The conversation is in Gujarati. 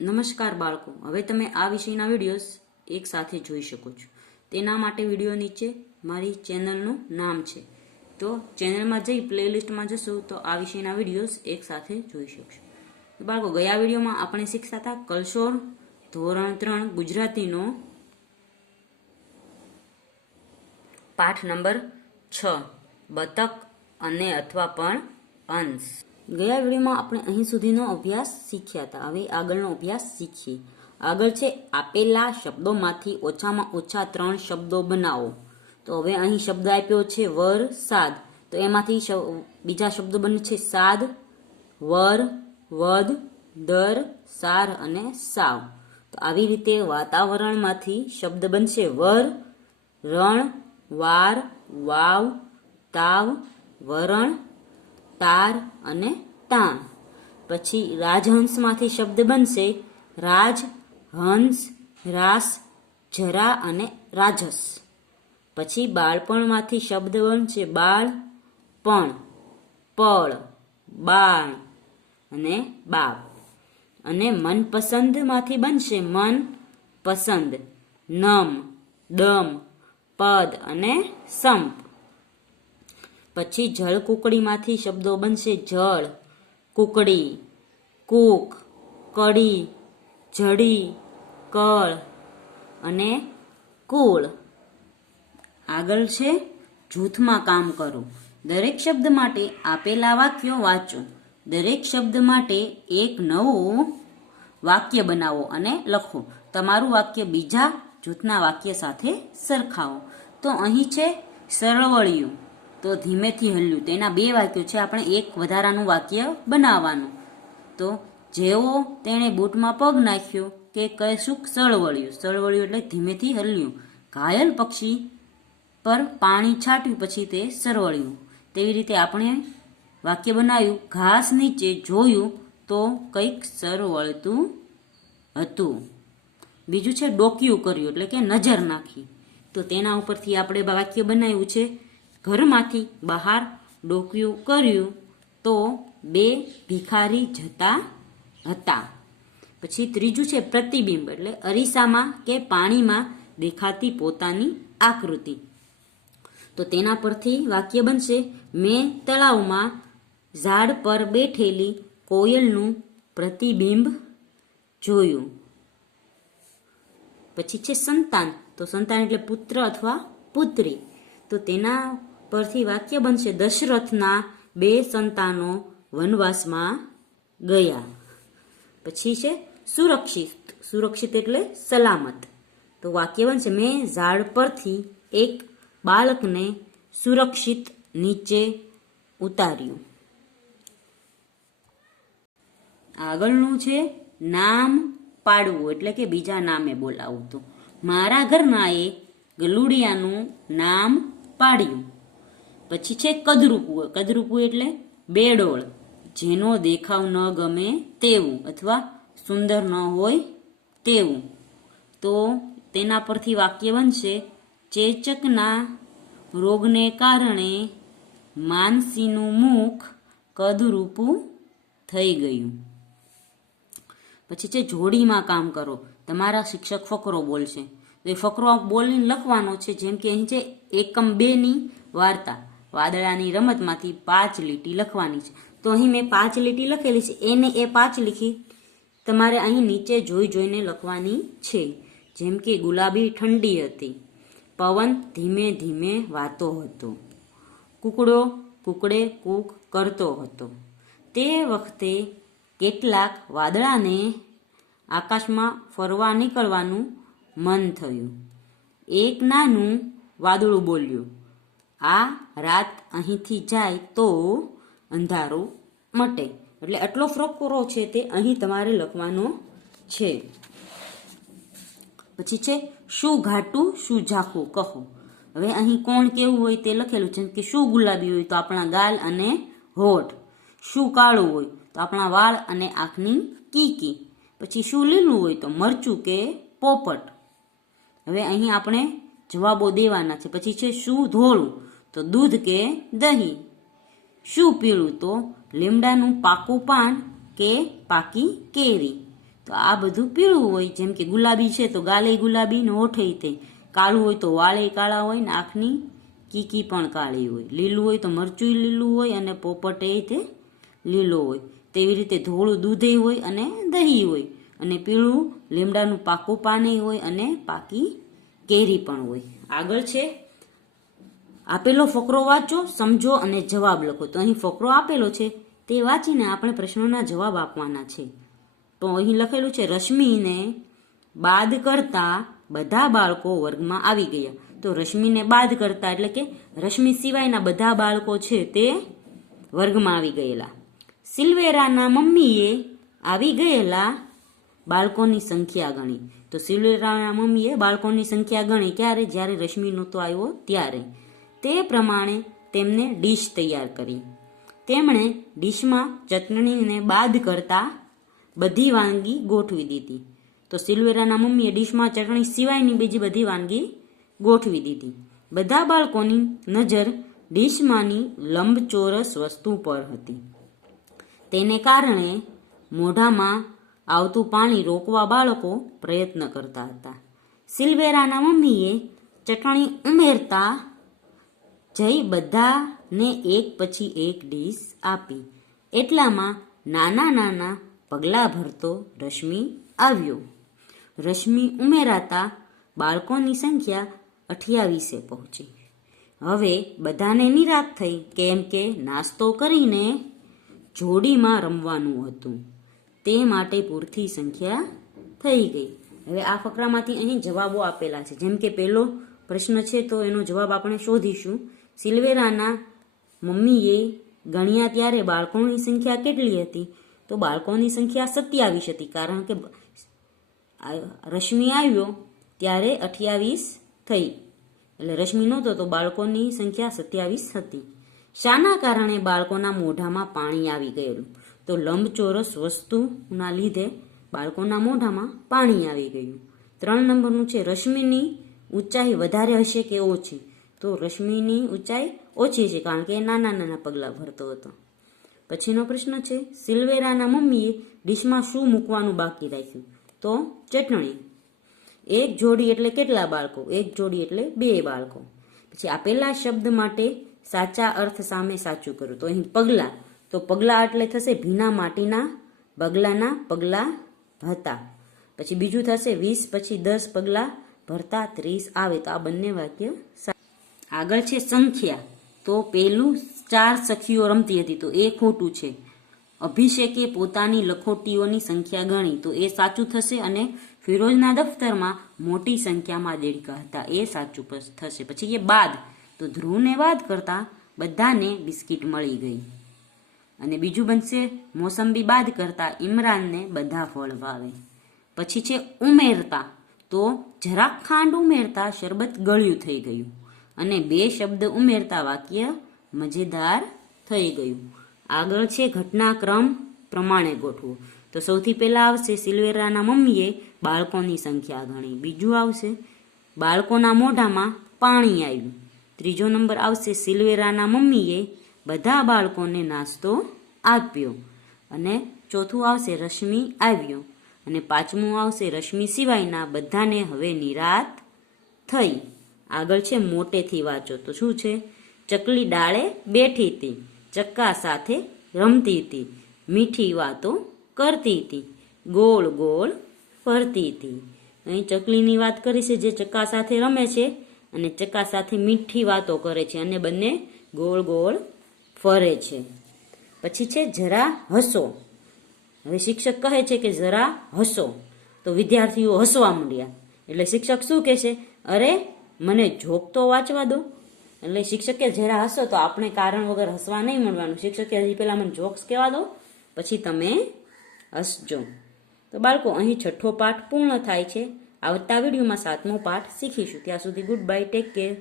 નમસ્કાર બાળકો. હવે તમે આ વિષયના વિડીયોઝ એક સાથે જોઈ શકો છો. તેના માટે વીડિયો નીચે મારી ચેનલનું નામ છે. તો ચેનલમાં જઈ પ્લેલિસ્ટમાં જશો તો આ વિષયના વિડીયોઝ એક સાથે જોઈ શકશો. બાળકો, ગયા વિડીયોમાં આપણે શીખતા હતા કલશોર ધોરણ ત્રણ, ગુજરાતીનો પાઠ નંબર છ, બતક અને અથવા પણ અંશ. ગયા વિડીયોમાં આપણે અહીં સુધીનો અભ્યાસ શીખ્યા હતા. હવે આગળનો અભ્યાસ શીખીએ. આગળ છે, આપેલા શબ્દોમાંથી ઓછામાં ઓછા ત્રણ શબ્દો બનાવો. તો હવે અહીં શબ્દ આપ્યો છે, વર, સાદ. તો એમાંથી બીજા શબ્દો બને છે, સાદ, વર વધ દર, સાર અને સાવ. તો આવી રીતે વાતાવરણમાંથી શબ્દ બનશે વર, રણ, વાર, વાવ, તાવ, વરણ તાર અને તાણ. પછી રાજહંસમાંથી શબ્દ બનશે રાજ, હંસ, રાસ, જરા અને રાજસ. પછી બાળપણમાંથી શબ્દ બનશે બાળ, પણ, પળ બાળ અને બાપ અને મનપસંદમાંથી બનશે મન, પસંદ, નમ, દમ, પદ અને સંપ. પછી જળ કુકડીમાંથી શબ્દો બનશે જળ, કુકડી, કૂક, કડી, જડી, કળ અને કુળ. આગળ છે, જૂથમાં કામ કરો. દરેક શબ્દ માટે આપેલા વાક્યો વાંચો. દરેક શબ્દ માટે એક નવું વાક્ય બનાવો અને લખો. તમારું વાક્ય બીજા જૂથના વાક્ય સાથે સરખાવો. તો અહીં છે, સરવળિયું. તો ધીમેથી હલ્યું. તેના બે વાક્યો છે આપણે એક વધારાનું વાક્ય બનાવવાનું. તો જેવો તેણે બૂટમાં પગ નાખ્યો કે કશુંક સળવળ્યું. સળવળ્યું એટલે ધીમેથી હલ્યું. ઘાયલ પક્ષી પર પાણી છાંટ્યું પછી તે સરવળ્યું. તેવી રીતે આપણે વાક્ય બનાવ્યું. ઘાસ નીચે જોયું તો કંઈક સરવળતું હતું. બીજું છે ડોકિયું કર્યું એટલે કે નજર નાખી. તો તેના ઉપરથી આપણે વાક્ય બનાવ્યું છે ઘરમાંથી બહાર ડોકિયું કર્યું તો બે ભિખારી જતા હતા. પછી ત્રીજું છે પ્રતિબિંબ, એટલે અરીસામાં કે પાણીમાં દેખાતી પોતાની આકૃતિ. તો તેના પરથી વાક્ય બનશે, મેં તળાવમાં ઝાડ પર બેઠેલી કોયલનું પ્રતિબિંબ જોયું. પછી છે સંતાન, તો સંતાન એટલે પુત્ર અથવા પુત્રી. તો તેના પરથી વાક્ય બનશે, દશરથના બે સંતાનો વનવાસમાં ગયા. પછી છે, સુરક્ષિત. સુરક્ષિત એટલે સલામત. તો વાક્ય બનશે, મેં ઝાડ પરથી એક બાળકને સુરક્ષિત નીચે ઉતાર્યું. આગળનું છે, નામ પાડવું. એટલે કે બીજા નામે બોલાવવું. તો મારા ઘરનાએ ગલુડિયાનું નામ પાડ્યું. પછી છે કદરૂપુ કદરૂપુ એટલે બેડોળ. જેનો દેખાવ ન ગમે તેવું અથવા સુંદર ન હોય તેવું. તો તેના પરથી વાક્ય બનશે, ચેચકના રોગને કારણે માનસીનું મુખ કદરૂપું થઈ ગયું. પછી છે જોડીમાં કામ કરો. તમારા શિક્ષક ફકરો બોલશે. તો એ ફકરો બોલીને લખવાનો છે, જેમ કે અહીં છે એકમ બેની વાર્તા. વાદળાની રમતમાંથી પાંચ લીટી લખવાની છે. તો અહીં મેં પાંચ લીટી લખેલી છે. એને એ પાંચ લીખી તમારે અહીં નીચે જોઈ જોઈને લખવાની છે. જેમ કે ગુલાબી ઠંડી હતી. પવન ધીમે ધીમે વાતો હતો. કુકડો કુકડે કૂક કરતો હતો. તે વખતે કેટલાક વાદળાને આકાશમાં ફરવા નીકળવાનું મન થયું. એક નાનું વાદળું બોલ્યું આ રાત અહીંથી જાય તો અંધારું મટે. એટલે આટલો ફકરો છે તે અહીં તમારે લખવાનો છે. પછી છે, શું ઘાટું, શું ઝાખું? કહો. હવે અહીં કોણ કેવું હોય તે લખેલું છે, કે શું ગુલાબી હોય તો આપણા ગાલ અને હોઠ. શું કાળું હોય તો આપણા વાળ અને આંખની કીકી. પછી શું લીલું હોય તો મરચું કે પોપટ. હવે અહીં આપણે જવાબો દેવાના છે. પછી છે, શું ધોળું? તો દૂધ કે દહીં. શું પીળું તો લીમડાનું પાકું પાન કે પાકી કેરી. તો આ બધું પીળું હોય, જેમ કે ગુલાબી છે તો ગાલે ગુલાબી ને હોઠે તે. કાળું હોય તો વાળે કાળા હોય ને આંખની કીકી પણ કાળી હોય. લીલું હોય તો મરચું લીલું હોય અને પોપટે તે લીલો હોય. તેવી રીતે ધોળું દૂધે હોય અને દહીં હોય. અને પીળું લીમડાનું પાકું પાને હોય અને પાકી કેરી પણ હોય. આગળ છે આપેલો ફકરો વાંચો, સમજો અને જવાબ લખો. તો અહીં ફકરો આપેલો છે, તે વાંચીને આપણે પ્રશ્નોના જવાબ આપવાના છે. તો અહીં લખેલું છે, રશ્મિને બાદ કરતા બધા બાળકો વર્ગમાં આવી ગયા. તો રશ્મિને બાદ કરતા એટલે કે રશ્મિ સિવાયના બધા બાળકો છે તે વર્ગમાં આવી ગયેલા. સિલ્વેરાના મમ્મીએ આવી ગયેલા બાળકોની સંખ્યા ગણી. તો સિલ્વેરાના મમ્મીએ બાળકોની સંખ્યા ગણી ક્યારે? જ્યારે રશ્મિ નહોતો આવ્યો ત્યારે. તે પ્રમાણે તેમને ડીશ તૈયાર કરી. તેમણે ડીશમાં ચટણીને બાદ કરતા બધી વાનગી ગોઠવી દીધી. તો સિલ્વેરાના મમ્મીએ ડીશમાં ચટણી સિવાયની બીજી બધી વાનગી ગોઠવી દીધી. બધા બાળકોની નજર ડીશમાંની લંબચોરસ વસ્તુ પર હતી. તેને કારણે મોઢામાં આવતું પાણી રોકવા બાળકો પ્રયત્ન કરતા હતા. સિલ્વેરાના મમ્મીએ ચટણી ઉમેરતા જઈ બધાને એક પછી એક ડીશ આપી. એટલામાં નાના નાના પગલાં ભરતો રશ્મિ આવ્યો. રશ્મિ ઉમેરાતા બાળકોની સંખ્યા અઠ્યાવીસે પહોંચી. હવે બધાને નિરાશ થઈ કેમ કે નાસ્તો કરીને જોડીમાં રમવાનું હતું. તે માટે પૂરતી સંખ્યા થઈ ગઈ. હવે આ ફકરામાંથી અહીં જવાબો આપેલા છે. જેમ કે પહેલો પ્રશ્ન છે તો એનો જવાબ આપણે શોધીશું. સિલ્વેરાના મમ્મીએ ગણ્યા ત્યારે બાળકોની સંખ્યા કેટલી હતી? તો બાળકોની સંખ્યા સત્યાવીસ હતી, કારણ કે રશ્મિ આવ્યો ત્યારે અઠ્યાવીસ થઈ. એટલે રશ્મિ નહોતો, તો બાળકોની સંખ્યા સત્યાવીસ હતી. શાના કારણે બાળકોના મોઢામાં પાણી આવી ગયેલું. તો લંબચોરસ વસ્તુના લીધે બાળકોના મોઢામાં પાણી આવી ગયું. ત્રણ નંબરનું છે, રશ્મિની ઊંચાઈ વધારે હશે કે ઓછી? તો રશ્મિની ઊંચાઈ ઓછી છે કારણ કે એ નાના નાના પગલાં ભરતો હતો. પછીનો પ્રશ્ન છે, સિલ્વેરાના મમ્મીએ ડીશમાં શું મૂકવાનું બાકી રાખ્યું? તો ચટણી. એક જોડી એટલે કેટલા બાળકો? એક જોડી એટલે બે બાળકો. પછી આપેલા શબ્દ માટે સાચા અર્થ સામે સાચું કરું તો અહીં પગલાં. તો પગલાં એટલે થશે ભીના માટીના બગલાના પગલાં હતા પછી બીજું થશે વીસ, પછી દસ પગલાં ભરતા, ત્રીસ આવે. તો આ બંને વાક્ય આગળ છે સંખ્યા, તો પહેલું ચાર સખીઓ રમતી હતી, તો એ ખોટું છે. અભિષેકે પોતાની લખોટીઓની સંખ્યા ગણી, તો એ સાચું થશે અને ફિરોજના દફતરમાં મોટી સંખ્યામાં દેડકા હતા, એ સાચું થશે. પછી એ બાદ, તો ધ્રુવને બાદ કરતા બધાને બિસ્કિટ મળી ગઈ. અને બીજું બનશે, મોસંબી બાદ કરતા ઇમરાનને બધા ફળ વાવે. પછી છે ઉમેરતા, તો જરાક ખાંડ ઉમેરતા શરબત ગળ્યું થઈ ગયું. અને બે શબ્દ ઉમેરતા વાક્ય મજેદાર થઈ ગયું. આગળ છે ઘટનાક્રમ પ્રમાણે ગોઠવો. તો સૌથી પહેલાં આવશે સિલ્વેરાના મમ્મીએ બાળકોની સંખ્યા ગણી. બીજું આવશે બાળકોના મોઢામાં પાણી આવ્યું. ત્રીજો નંબર આવશે સિલ્વેરાના મમ્મીએ બધા બાળકોને નાસ્તો આપ્યો. અને ચોથું આવશે રશ્મિ આવ્યો. અને પાંચમું આવશે રશ્મિ સિવાયના બધાને હવે નિરાત થઈ. આગળ છે મોટેથી વાંચો. તો શું છે? ચકલી ડાળે બેઠી હતી ચક્કા સાથે રમતી હતી મીઠી વાતો કરતી હતી ગોળ ગોળ ફરતી હતી અહીં ચકલીની વાત કરી છે જે ચક્કા સાથે રમે છે અને ચક્કા સાથે મીઠી વાતો કરે છે અને બંને ગોળ ગોળ ફરે છે. પછી છે જરા હસો. હવે શિક્ષક કહે છે કે જરા હસો. તો વિદ્યાર્થીઓ હસવા માંડ્યા. એટલે શિક્ષક શું કહે છે? અરે મને જોક તો વાંચવા દો. એટલે શિક્ષકે જરા હસો તો આપણે કારણ વગર હસવા નહીં મળવાનું. શિક્ષકે હજી પહેલાં મને જોક્સ કહેવા દો, પછી તમે હસજો. તો બાળકો, અહીં છઠ્ઠો પાઠ પૂર્ણ થાય છે. આવતા વિડીયોમાં સાતમો પાઠ શીખીશું. ત્યાં સુધી ગુડ બાય ટેક કેર